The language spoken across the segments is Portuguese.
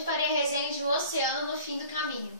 eu farei a resenha de O Oceano no Fim do Caminho.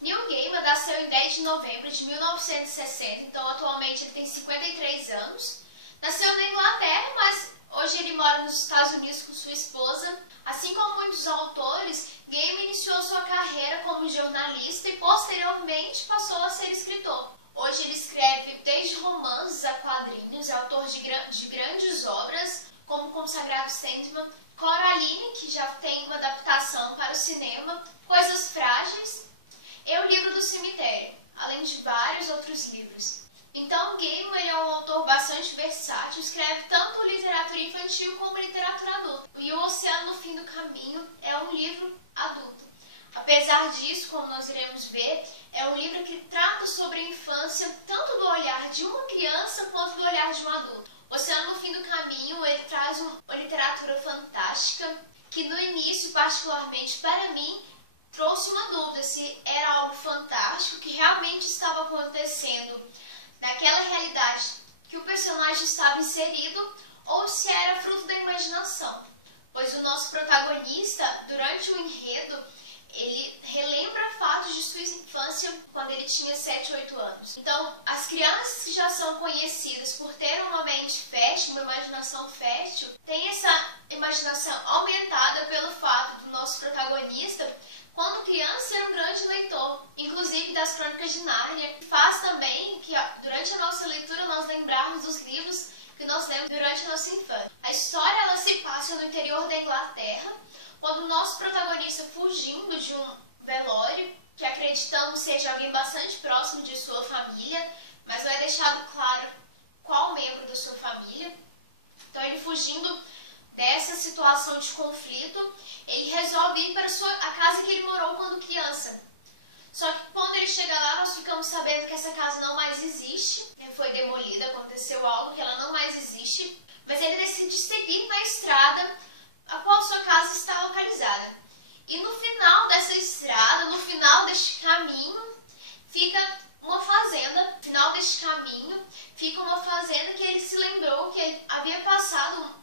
Neil Gaiman nasceu em 10 de novembro de 1960, então atualmente ele tem 53 anos. Nasceu na Inglaterra, mas hoje ele mora nos Estados Unidos com sua esposa. Assim como muitos autores, Gaiman iniciou sua carreira como jornalista e posteriormente passou a ser escritor. Hoje ele escreve desde romances a quadrinhos, é autor de grandes obras, como Consagrado Sandman, Coraline, que já tem uma adaptação para o cinema, Coisas Frágeis e O Livro do Cemitério, além de vários outros livros. Então, Gaiman ele é um autor bastante versátil, escreve tanto literatura infantil como literatura adulta. E O Oceano no Fim do Caminho é um livro adulto. Apesar disso, como nós iremos ver, é um livro que trata sobre a infância tanto do olhar de uma criança quanto do olhar de um adulto. O Oceano no Fim do Caminho ele traz uma literatura fantástica que no início, particularmente para mim, trouxe uma dúvida se era algo fantástico que realmente estava acontecendo naquela realidade que o personagem estava inserido ou se era fruto da imaginação. Pois o nosso protagonista, durante o enredo, ele relembra fatos de sua infância quando ele tinha 7, 8 anos. Então, as crianças que já são conhecidas por ter uma mente fértil, uma imaginação fértil, têm essa imaginação aumentada pelo fato do nosso protagonista, quando criança, era um grande leitor, inclusive das Crônicas de Nárnia. Faz também que durante a nossa leitura nós lembrarmos dos livros que nós lemos durante a nossa infância. A história ela se passa no interior da Inglaterra, quando o nosso protagonista fugindo de um velório, que acreditamos seja alguém bastante próximo de sua família, mas não é deixado claro qual membro da sua família. Então ele fugindo dessa situação de conflito, ele resolve ir para a casa que ele morou quando criança. Só que quando ele chega lá, nós ficamos sabendo que essa casa não mais existe, foi demolida, aconteceu algo que ela não mais existe, mas ele decide seguir na estrada a qual sua casa está localizada. E no final dessa estrada, no final deste caminho, fica uma fazenda. No final deste caminho, fica uma fazenda que ele se lembrou que ele havia passado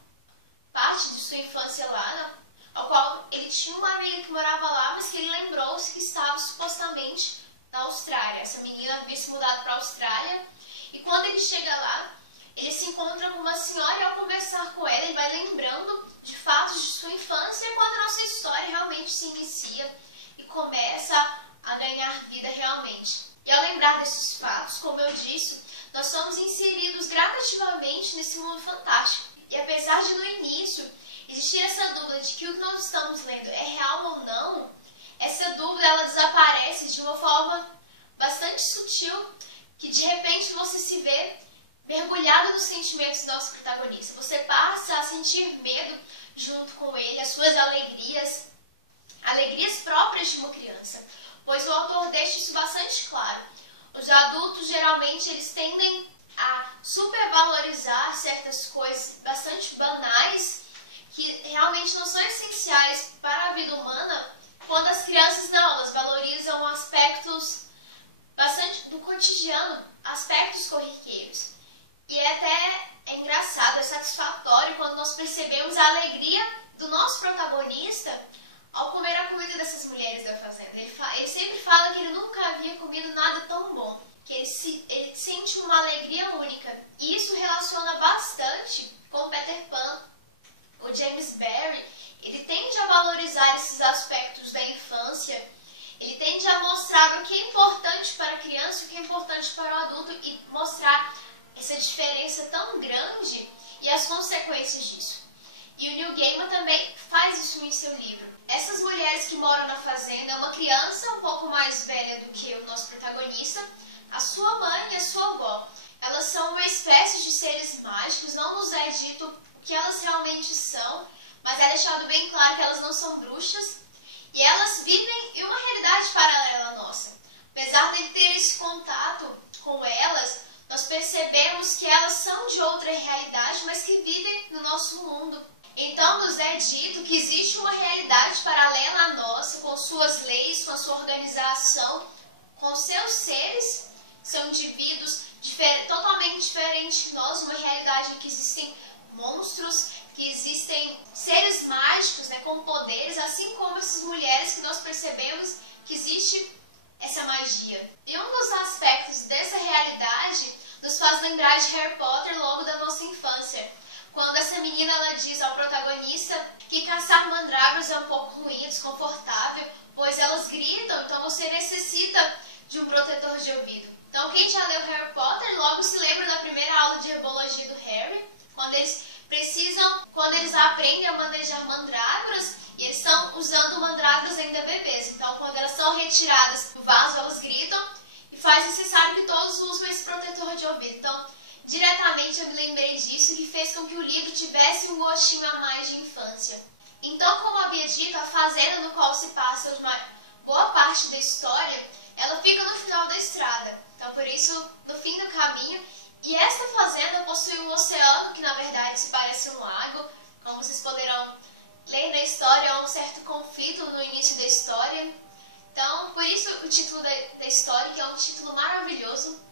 parte de sua infância lá, ao qual ele tinha uma amiga que morava lá, mas que ele lembrou-se que estava supostamente na Austrália. Essa menina havia se mudado para a Austrália, e quando ele chega lá, ele se encontra com uma senhora e ao conversar com ela, ele vai lembrando de fatos de sua infância, quando a nossa história realmente se inicia e começa a ganhar vida realmente. E ao lembrar desses fatos, como eu disse, nós somos inseridos gradativamente nesse mundo fantástico. E apesar de no início existir essa dúvida de que o que nós estamos lendo é real ou não, essa dúvida ela desaparece de uma forma bastante sutil, que de repente você se vê mergulhado nos sentimentos do nosso protagonista. Você passa a sentir medo junto com ele, as suas alegrias próprias de uma criança, pois o autor deixa isso bastante claro. Os adultos geralmente eles tendem a supervalorizar certas coisas bastante banais que realmente não são essenciais para a vida humana, quando as crianças não, elas valorizam aspectos bastante do cotidiano, aspectos corriqueiros. E é engraçado, é satisfatório quando nós percebemos a alegria do nosso protagonista ao comer a comida dessas mulheres da fazenda. Ele sempre fala que ele nunca havia comido nada tão bom, que ele sente uma alegria única. E isso relaciona bastante com Peter Pan. O James Barrie, ele tende a valorizar esses aspectos da infância, ele tende a mostrar o que é importante para a criança e o que é importante para o adulto e mostrar essa diferença tão grande e as consequências disso. E o Neil Gaiman também faz isso em seu livro. Essas mulheres que moram na fazenda, uma criança um pouco mais velha do que o nosso protagonista, a sua mãe e a sua avó. Elas são uma espécie de seres mágicos, não nos é dito o que elas realmente são, mas é deixado bem claro que elas não são bruxas e elas vivem em uma realidade paralela à nossa. Apesar de ter esse contato com elas, nós percebemos que elas são de outra realidade, mas que vivem no nosso mundo. Então nos é dito que existe uma realidade paralela à nossa, com suas leis, com a sua organização, com seus seres, são indivíduos totalmente diferentes de nós, uma realidade em que existem monstros, que existem seres mágicos, né, com poderes, assim como essas mulheres que nós percebemos que existe essa magia. E um dos aspectos dessa realidade nos faz lembrar de Harry Potter logo da nossa infância, quando essa menina ela diz ao protagonista que caçar mandrágoras é um pouco ruim, é desconfortável, pois elas gritam, então você necessita de um protetor de ouvido. Então quem já leu Harry Potter logo se lembra da primeira aula de herbologia do Harry, quando eles aprendem a manejar mandrágoras, e eles estão usando mandrágoras ainda bebês. Então quando elas são retiradas do vaso, elas gritam e faz necessário que todos usem esse protetor de ouvido. Então diretamente eu me lembrei disso, que fez com que o livro tivesse um gostinho a mais de infância. Então, como havia dito, a fazenda no qual se passa uma boa parte da história, ela fica no final da estrada. Então, por isso, no fim do caminho. E esta fazenda possui um oceano, que na verdade se parece um lago. Como vocês poderão ler na história, há um certo conflito no início da história. Então, por isso o título da história, que é um título maravilhoso.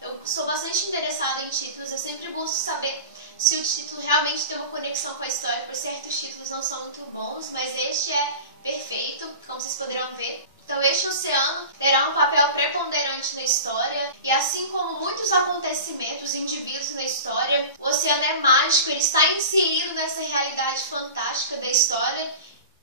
Eu sou bastante interessada em títulos, eu sempre busco saber se o título realmente tem uma conexão com a história, pois certos títulos não são muito bons, mas este é perfeito, como vocês poderão ver. Então este oceano terá um papel preponderante na história, e assim como muitos acontecimentos, indivíduos na história, o oceano é mágico, ele está inserido nessa realidade fantástica da história,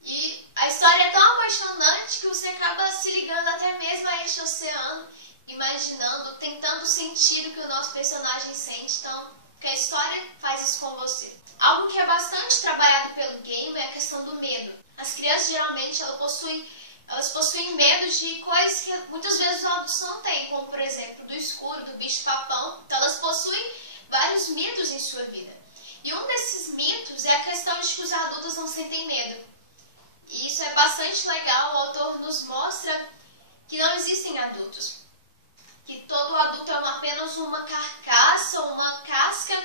e a história é tão apaixonante que você acaba se ligando até mesmo a este oceano, imaginando, tentando sentir o que o nosso personagem sente, então, que a história faz isso com você. Algo que é bastante trabalhado pelo game é a questão do medo. As crianças geralmente elas possuem medo de coisas que muitas vezes os adultos não têm, como por exemplo do escuro, do bicho-papão. Então elas possuem vários mitos em sua vida. E um desses mitos é a questão de que os adultos não sentem medo. E isso é bastante legal, o autor nos mostra que não existem adultos. Que todo adulto é apenas uma carcaça, uma casca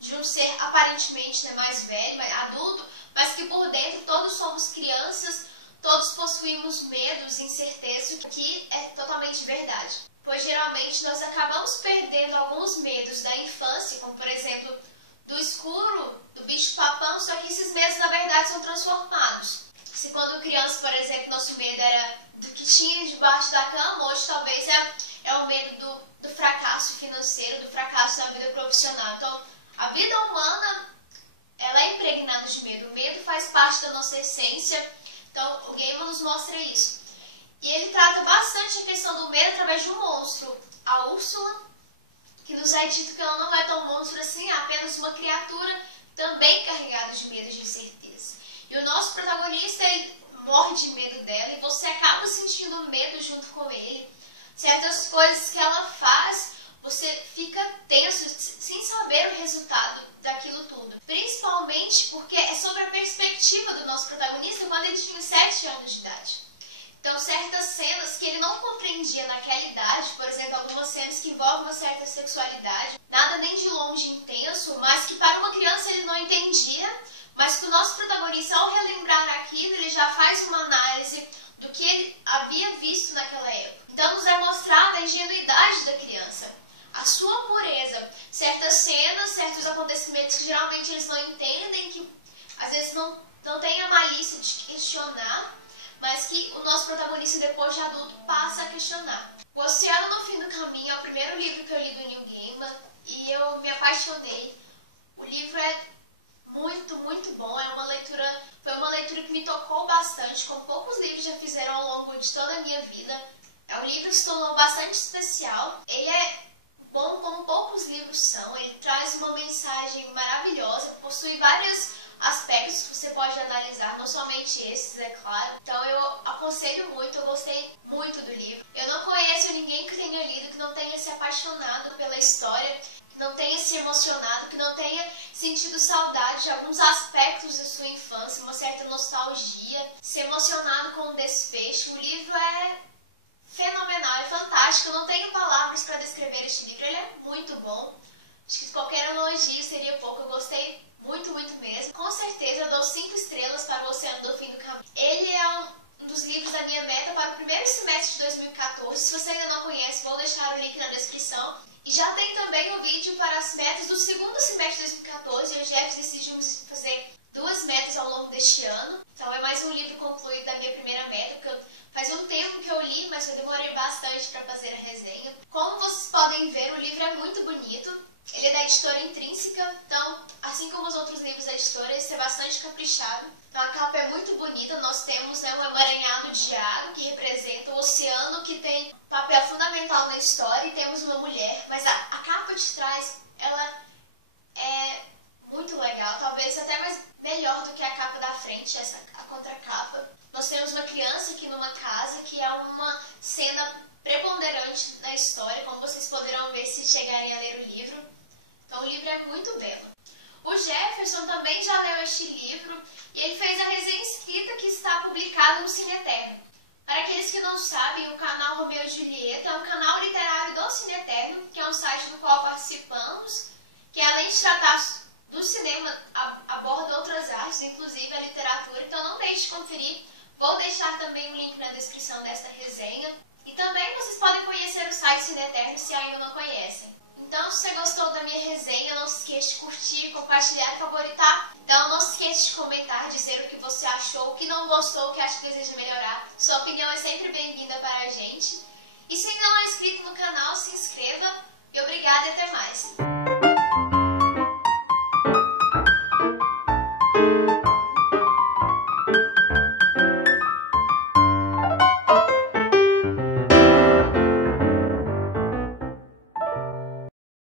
de um ser aparentemente mais velho, mais adulto, mas que por dentro todos somos crianças, todos possuímos medos, incertezas, o que é totalmente verdade. Pois geralmente nós acabamos perdendo alguns medos da infância, como por exemplo do escuro, do bicho-papão, só que esses medos na verdade são transformados. Se quando criança, por exemplo, nosso medo era do que tinha debaixo da cama, hoje talvez é o medo do fracasso financeiro, do fracasso na vida profissional. Então, a vida humana, ela é impregnada de medo. O medo faz parte da nossa essência. Então, o game nos mostra isso. E ele trata bastante a questão do medo através de um monstro. A Úrsula, que nos é dito que ela não é tão monstro assim, é apenas uma criatura também carregada de medo e de incerteza. E o nosso protagonista, ele morre de medo dela e você acaba sentindo medo junto com ele. Certas coisas que ela faz, você fica tenso sem saber o resultado daquilo tudo. Principalmente porque é sobre a perspectiva do nosso protagonista quando ele tinha 7 anos de idade. Então, certas cenas que ele não compreendia naquela idade, por exemplo, algumas cenas que envolvem uma certa sexualidade, nada nem de longe intenso, mas que para uma criança ele não entendia, mas que o nosso protagonista, ao relembrar aquilo, ele já faz uma análise do que ele havia visto naquela época. Então nos é mostrada a ingenuidade da criança, a sua pureza, certas cenas, certos acontecimentos que geralmente eles não entendem, que às vezes não tem a malícia de questionar, mas que o nosso protagonista depois de adulto passa a questionar. O Oceano no Fim do Caminho é o primeiro livro que eu li do Neil Gaiman e eu me apaixonei. O livro é muito, muito bom, foi uma leitura que me tocou bastante, como poucos livros já fizeram ao longo de toda a minha vida. É um livro que se tornou bastante especial. Ele é bom como poucos livros são, ele traz uma mensagem maravilhosa, possui vários aspectos que você pode analisar, não somente esses, é claro. Então eu aconselho muito, eu gostei muito do livro. Eu não conheço ninguém que tenha lido que não tenha se apaixonado pela história, que não tenha se emocionado, que não tenha sentido saudade de alguns aspectos da sua infância, uma certa nostalgia, se emocionado com o desfecho. O livro é fenomenal, é fantástico, eu não tenho palavras para descrever este livro, ele é muito bom. Acho que qualquer elogio seria pouco, eu gostei muito, muito mesmo. Com certeza eu dou 5 estrelas para o Oceano do Fim do Caminho. Ele é um dos livros da minha meta para o primeiro semestre de 2014. Se você ainda não conhece, vou deixar o link na descrição. E já tem também o vídeo para as metas do segundo semestre de 2014. Eu e o Jeff decidimos fazer 2 metas ao longo deste ano. Então é mais um livro concluído da minha primeira meta, porque faz um tempo que eu li, mas eu demorei bastante para fazer a resenha. Como vocês podem ver, o livro é muito bonito. Ele é da editora Intrínseca, então, assim como os outros livros da editora, esse é bastante caprichado. Então a capa é muito bonita. Nós temos, né, um emaranhado de água que representa o oceano, que tem papel fundamental na história, e temos uma mulher. Mas a capa de trás, ela é muito legal, talvez até melhor do que a capa da frente, a contracapa. Nós temos uma criança aqui numa casa, que é uma cena preponderante na história, como vocês poderão ver se chegarem a ler o livro. Então o livro é muito belo. O Jefferson também já leu este livro e ele fez a resenha escrita que está publicada no Cine Eterno. Para aqueles que não sabem, o canal Romeu e Julieta é um canal literário do Cine Eterno, que é um site do qual participamos, que além de tratar do cinema, aborda outras artes, inclusive a literatura. Então não deixe de conferir. Vou deixar também o link na descrição desta resenha. E também vocês podem conhecer o site Cine Eterno se ainda não conhecem. Então, se você gostou da minha resenha, não se esqueça de curtir, compartilhar e favoritar. Então, não se esqueça de comentar, dizer o que você achou, o que não gostou, o que acha que deseja melhorar. Sua opinião é sempre bem-vinda para a gente. E se ainda não é inscrito no canal, se inscreva. E obrigada e até mais.